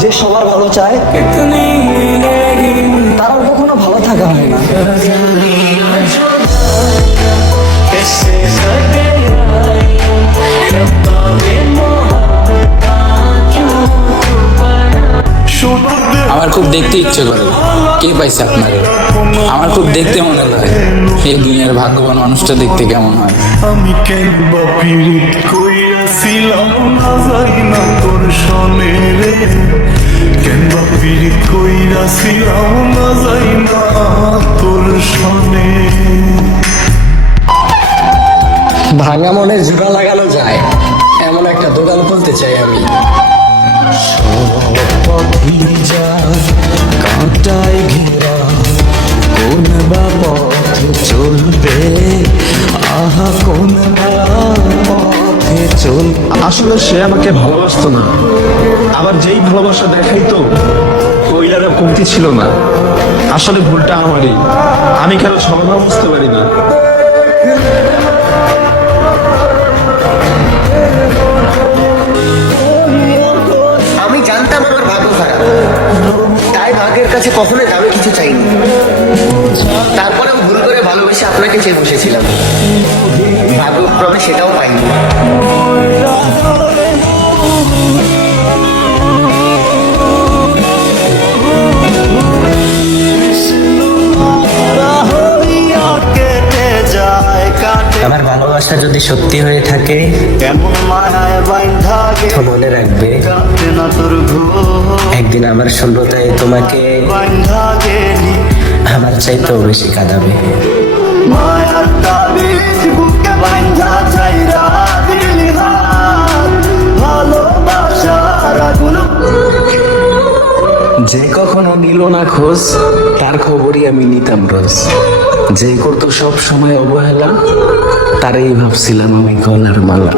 যে সবার ভালো চায় তারা কখনো ভালো থাকা হয় না। আমার খুব দেখতে ইচ্ছে করে কে পাইছে আপনাকে। আমার খুব দেখতে মনে হয় এই দুনিয়ার ভাগ্যবান মানুষটা দেখতে কেমন হয়। আমি কেনবা পীড়িত কইরাছিলাম না যাই না তোর সনে রে, কেনবা পীড়িত কইরাছিলাম না যাই না তোর সনে। ভাঙা মনে জোড়া লাগানো যায় এমন একটা দোকান খুলতে চাই আমি। কাঁটায় ঘেরা কোন বা পথে চলবে, আহা কোন বা পথে চল। আসলে সে আমাকে ভালোবাসতো না, আবার যেই ভালোবাসা দেখাইতো ওইটার কমতি ছিল না। আসলে ভুলটা আমারই, আমি কেন সমাধান বুঝতে পারি না। আমি জানতাম আমার ভাগ্য খারাপ, তাই ভাগ্যের কাছে কখনোই দামি কিছু চাইনি। তারপরেও ভুল করে ভালোবেসে আপনাকে চেয়ে বসেছিলাম, ভাগ্যক্রমে সেটাও পাইনি। আমার ভালোবাসা যদি সত্যি হয়ে থাকে তো মনে রাখবে একদিন আমার শূন্যতায় তোমাকে আমার চাইতেও বেশি কাঁদাবে। যে কখনো নিল না খোঁজ তার খবরই আমি নিতাম রোজ। যে করতো সব সময় অবহেলা তারই ভাবছিলাম আমি গলার মালা।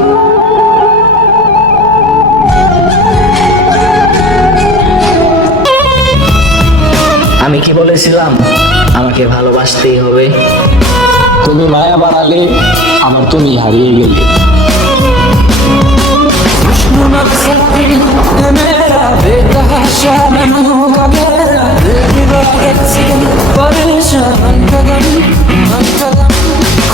আমি কি বলেছিলাম আমাকে ভালোবাসতেই হবে? তুমি মায়া বাড়ালে আমার তুমি হারিয়ে গেলে।